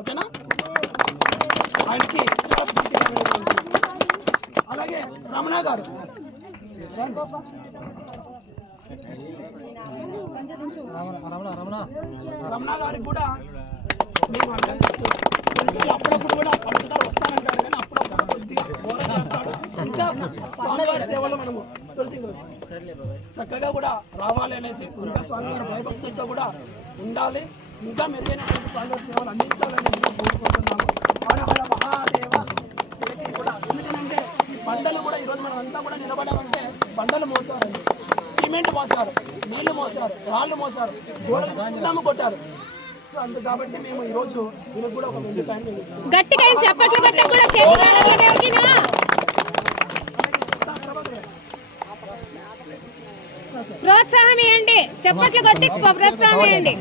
ఓకేనా? ఆయనకి అలాగే రమణ గారు, రమణ గారికి కూడా మేము అప్పుడప్పుడు కూడా పంచుతారు వస్తానంటారు, కానీ అప్పుడప్పుడు కొద్దిగా ఘోరం చేస్తాడు. ఇంకా స్వామివారి సేవలో మనము తులసి చక్కగా కూడా రావాలి అనేసి, ఇంకా స్వామివారి భయభక్తులతో కూడా ఉండాలి, ఇంకా మెరుగైనటువంటి స్వామివారి సేవలు అందించాలని కోరుకుంటున్నాము. హర మహాదేవ కూడా. ఎందుకంటే ఈ బండలు కూడా ఈరోజు మనం అంతా కూడా నిలబడామంటే బండలు మోసారండి, సిమెంట్ మోసారు, నీళ్లు మోసారు, రాళ్ళు మోసారు, గోడలు సున్నాము కొట్టారు. సో అంత కాబట్టి మేము ఈ రోజు దీనికి కూడా ఒక మంచి టైం ప్రోత్సాహం ఇవ్వండి, చప్పట్లు కొట్టి ప్రోత్సాహం ఇవ్వండి.